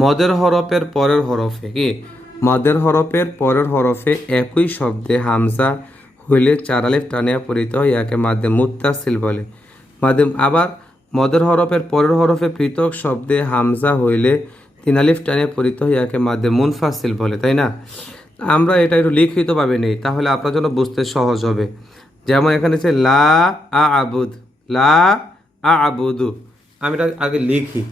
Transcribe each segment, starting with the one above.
মদের হরফের পরের হরফে কি? মদের হরফের পরের হরফে একই শব্দে হামজা হইলে চার আলিফ টানিয়া পরিত হয় ইয়াকে মাধ্যে মুত্তাসিল বলে। মাধ্যম আবার মদের হরফের পরের হরফে পৃথক শব্দে হামজা হইলে তিন আলিফ টানিয়া পরিত হয় ইয়াকে মাধ্যে মুনফাসিল বলে, তাই না? আমরা এটা একটু লিখিতভাবে নেই, তাহলে আপনার জন্য বুঝতে সহজ হবে। যেমন এখানে আছে লা আ আবুদ লা আ আবুদু আমি এটা আগে লিখি।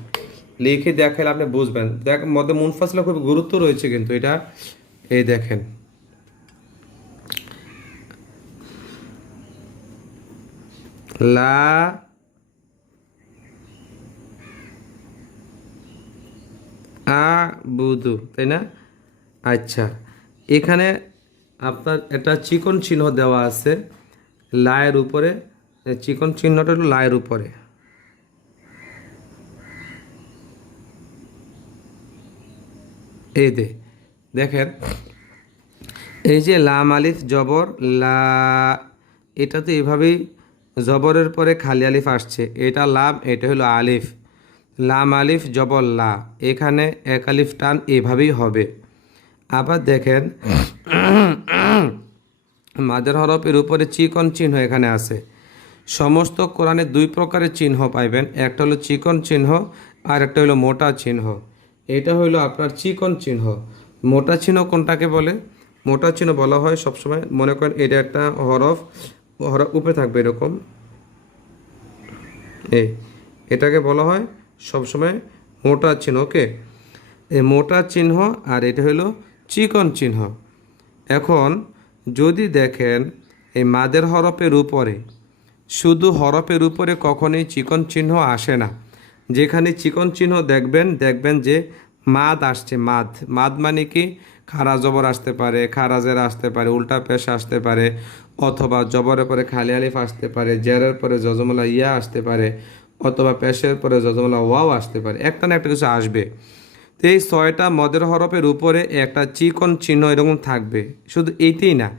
লিখে দেখালে আপনি বুঝবেন। দেখ, মধ্যে মুনফাসলা খুব গুরুত্ব রয়েছে কিন্তু এটা। এই দেখেন। লা আ বুদু তাই না? আচ্ছা এখানে আপনার একটা চিকন চিহ্ন দেওয়া আছে, লায়ের উপরে। চিকন চিহ্নটা লায়ের উপরে। এই দে, দেখেন। এই যে লাম আলিফ জবর, লা, এটা তো এভাবেই জবরের পরে খালি আলিফ আসছে। এটা লাম, এটা হলো আলিফ। লাম আলিফ, জবর, লা। এখানে এক আলিফ টান এভাবেই হবে। আবার দেখেন, মাদের হরফের উপরে চিকন চিহ্ন এখানে আছে। সমস্ত কোরআনে দুই প্রকারের চিহ্ন পাইবেন। একটা হলো চিকন চিহ্ন আর একটা হলো মোটা চিহ্ন। এটা হলো আপনার চিকন চিহ্ন। মোটা চিহ্ন কোনটাকে বলে? মোটা চিহ্ন বলা হয় সবসময়। মনে করেন এটা একটা হরফ হরফ উপরে থাকবে এরকম। এই, এটাকে বলা হয় সবসময় মোটা চিহ্ন, ওকে? এই মোটা চিহ্ন আর এটা হলো চিকন চিহ্ন। এখন যদি দেখেন এই মাদের হরফের উপরে, শুধু হরফের উপরে কখনোই চিকন চিহ্ন আসে না। যেখানে চিকন চিহ্ন দেখবেন দেখবেন যে মাদ আসছে, মাদ। মাদ মানে কি? খারা জবর আসতে পারে খারাজের আসতে পারে, উল্টা পেশ আসতে পারে, অথবা জবরের পরে খালি আলিফ আসতে পারে, জেরের পরে জজমলা ইয়া আসতে পারে, অথবা পেশের পরে জজমলা ওয়াও আসতে পারে। একটা না একটা কিছু আসবে। তো এই ছয়টা মদের হরফের উপরে একটা চিকন চিহ্ন এরকম থাকবে। শুধু এইটাই না।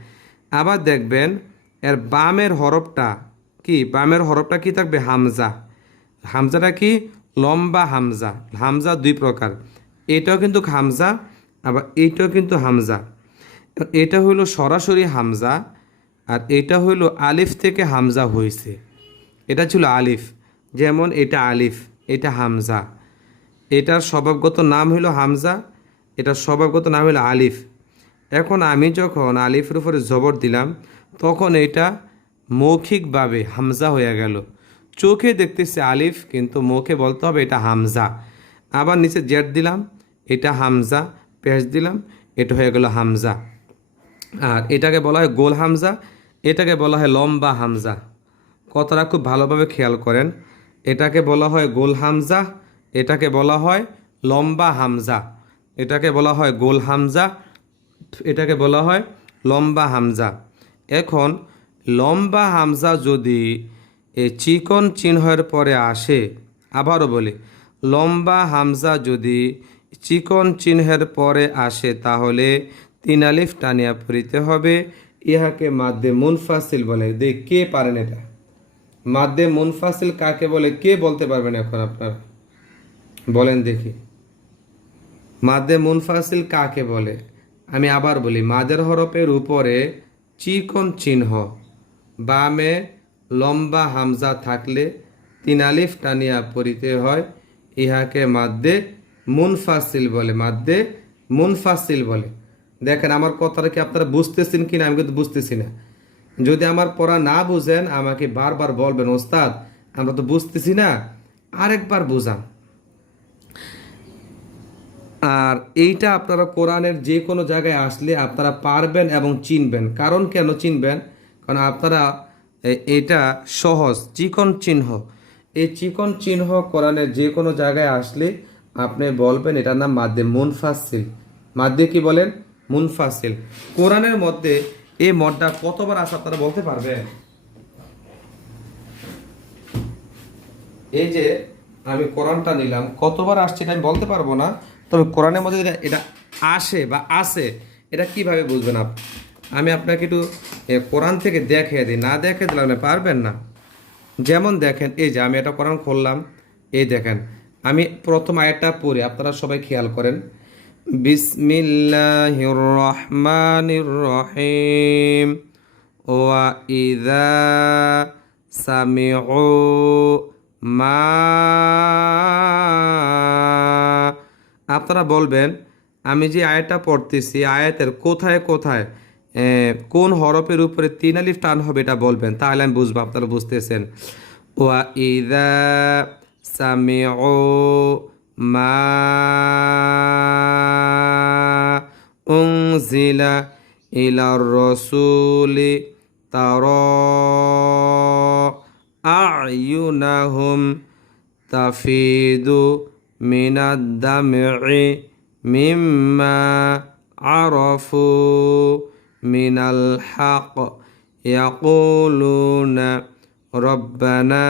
আবার দেখবেন, এর বামের হরফটা কি? বামের হরফটা কি থাকবে? হামজা। হামজাটা কি? লম্বা হামজা হামজা দুই প্রকার। এটাও কিন্তু হামজা, আবার এইটাও কিন্তু হামজা। এটা হইল সরাসরি হামজা আর এটা হইল আলিফ থেকে হামজা হয়েছে এটা ছিল আলিফ। যেমন এটা আলিফ, এটা হামজা। এটার স্বভাবগত নাম হলো হামজা, এটার স্বভাবগত নাম হলো আলিফ। এখন আমি যখন আলিফের উপরে জবর দিলাম, তখন এটা মৌখিকভাবে হামজা হয়ে গেল। চোখে দেখতেছে আলিফ, কিন্তু মুখে বলতে হবে এটা হামজা। আবার নিচে জেট দিলাম, এটা হামজা, পেশ দিলাম, এটা হয়ে গেল হামজা। আর এটাকে বলা হয় গোল হামজা, এটাকে বলা হয় লম্বা হামজা। কথাটা খুব ভালোভাবে খেয়াল করেন। এটাকে বলা হয় গোল হামজা, এটাকে বলা হয় লম্বা হামজা। এটাকে বলা হয় গোল হামজা, এটাকে বলা হয় লম্বা হামজা। এখন লম্বা হামজা যদি এই চিকন চিহ্নের পরে আসে। আবারও বলি, লম্বা হামজা যদি চিকন চিহ্নের পরে আসে, তাহলে তিন আলিফ টানিয়া পড়িতে হবে। ইহাকে মাধ্যে মুনফাসিল বলে। দেখ, কে পারেন এটা? মাধ্যে মুনফাসিল কাকে বলে, কে বলতে পারবেন এখন আপনারা? বলেন দেখি। মাদে মুনফাসিল কাকে বলে? আমি আবার বলি, মাদের হরফের উপরে চিকন চিহ্ন, বামে লম্বা হামজা থাকলে তিন আলিফ টানিয়া পড়িতে হয়। ইহাকে মাদ্দে মুনফাসিল বলে, মাদ্দে মুনফাসিল বলে। দেখেন, আমার কথাটা কি আপনারা বুঝতেছেন কিনা? আমি কিন্তু বুঝতেছি না। যদি আমার পড়া না বুঝেন, আমাকে বারবার বলবেন, ওস্তাদ, আমরা তো বুঝতেছি না। আরেকবার বুঝান। আর এইটা আপনারা কোরআনের যে কোনো জায়গায় আসলে আপনারা পারবেন এবং চিনবেন। কারণ কেন চিনবেন? কারণ আপনারা এটা সহজ চিকন চিহ্ন। এই চিকন চিহ্ন কোরআনের যে কোনো জায়গায় আসলে আপনি বলবেন, এটার নাম মাদ্দে মুনফাসিল মাদ্দে কি বলেন? মুনফাসিল কোরআনের মধ্যে এই মদটা কতবার আসে আপনারা বলতে পারবেন? এই যে আমি কোরআনটা নিলাম, কতবার আসছে এটা আমি বলতে পারব না, তবে কোরআনের মধ্যে এটা আসে বা আসে এটা কীভাবে বুঝবেন আপনি? আমি আপনাকে একটু কোরআন থেকে দেখিয়ে দিই। না দেখে দিলাম না পারবেন না। যেমন দেখেন, এই যে আমি এটা কোরআন খুললাম, এই দেখেন, আমি প্রথম আয়াতটা পড়ি, আপনারা সবাই খেয়াল করেন। বিসমিল্লাহির রহমানির রহিম ওয়া ইদা সামিউ মা। আপনারা বলবেন, আমি যে আয়াতটা পড়তেছি, আয়াতের কোথায় কোথায়? কোন হরফের উপরে তিন আলিফ টান হবে এটা বলবেন? তাহলে আমি বুঝব, আপনারা বুঝতেছেন। ওয়া মা রসুলি তারা আয়ুনাহুম তাফিদু মিনাদ্দাম'i মিম্মা আরফু মিনাল হক ইয়াকুলুনা রব্বানা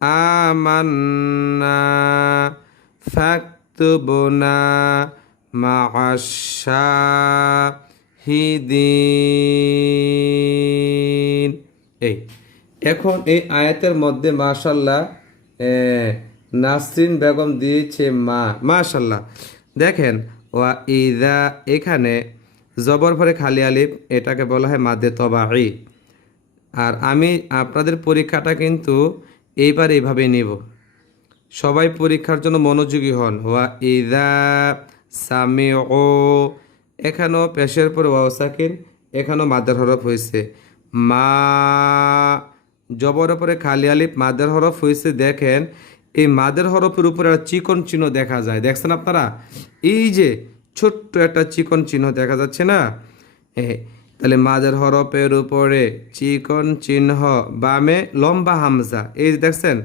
আমান্না ফাকতুবনা মাআশাহিদিন এই, এখন এই আয়াতের মধ্যে মাশাল্লাহ নাসরিন বেগম দিয়েছে মা মাশাল্লাহ দেখেন ওয়া ইদা, এখানে জবর ভরে খালি আলিফ, এটাকে বলা হয় মাদে তবাই আর আমি আপনাদের পরীক্ষাটা কিন্তু এইবার এইভাবে নেব। সবাই পরীক্ষার জন্য মনোযোগী হন। ওয়া ইদা সামি ও এখানেও পেশের পরে ওয়াও সাকিন, এখানেও মাদার হরফ হয়েছে। মা জবর পরে খালি আলিফ, মাদের হরফ হয়েছে, দেখেন এই মাদের হরফের উপরে একটা চিকন চিহ্ন দেখা যায়। দেখছেন আপনারা? এই যে ছোট্ট একটা চিকন চিহ্ন দেখা যাচ্ছে না? হ্যাঁ তাহলে মাদের হরফের উপরে চিকন চিহ্ন, বামে লম্বা হামজা। এই যে দেখছেন?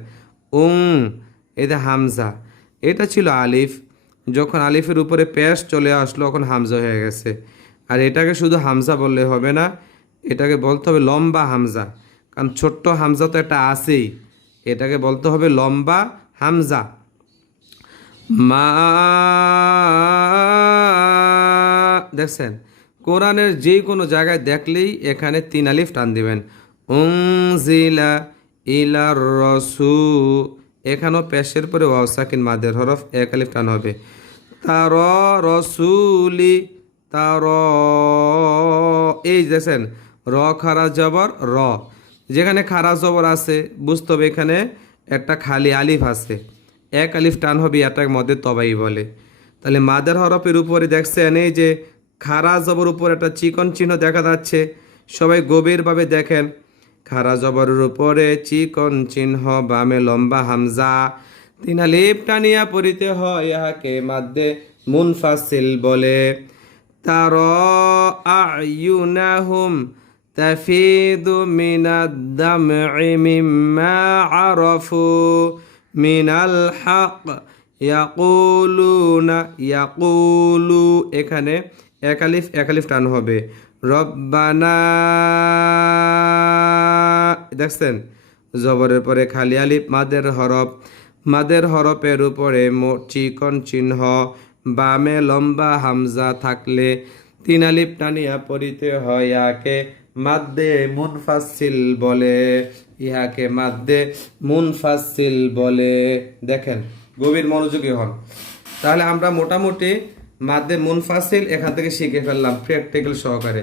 উং এটা হামজা। এটা ছিল আলিফ। যখন আলিফের উপরে পেশ চলে আসলো, তখন হামজা হয়ে গেছে। আর এটাকে শুধু হামজা বললে হবে না, এটাকে বলতে হবে লম্বা হামজা। কারণ ছোট্ট হামজা তো একটা আছেই। এটাকে বলতে হবে লম্বা হামজা। মা দেখছেন? কোরআনের যে কোনো জায়গায় দেখলেই এখানে তিন আলিফ টান দিবেন। উংজিলা ইলার রসু। এখানেও পেশের পরে ওয়াও, সাকিন মাদের হরফ এক আলিফ টান হবে। তার রসুলি, তার এই দেখছেন, র খারা জবর, র। যেখানে খারা জবর আছে, বুঝতে হবে এখানে একটা খালি আলিফ আছে। এক আলিফ টান হবে এটার মধ্যে তবাই বলে। তাহলে মাদের হরফের উপরে দেখছেন এই যে খারা জবর উপর একটা চিকন চিহ্ন দেখা যাচ্ছে। সবাই গভীরভাবে দেখেন। খারা জবরের উপরে চিকন চিহ্ন, বামে লম্বা হামজা। তিনা লিপ টানিয়া পড়িতে হয় ইহাকে মাদ্দে মুনফাসিল বলে। তার আয়ুনাহুম تفيض من الدمع مما عرفوا من الحق يقولون يقولوا এখানে একালিফ একালিফ টান হবে রব্বানা দেখছেন জবরের পরে খালি আলিফ মাদের হরফ মাদের হরফের উপরে মো- চিকন চিহ্ন বামে লম্বা হামজা থাকলে তিন আলিফ টানিয়া পড়িতে হয় ইয়াকে মাদ্দে মুনফাসিল বলে, ইহাকে মাদ্দে মুনফাসিল বলে। দেখেন, গভীর মনোযোগী হন। তাহলে আমরা মোটামুটি মাদ্দে মুনফাসিল এখান থেকে শিখে ফেললাম প্র্যাকটিক্যাল সহকারে।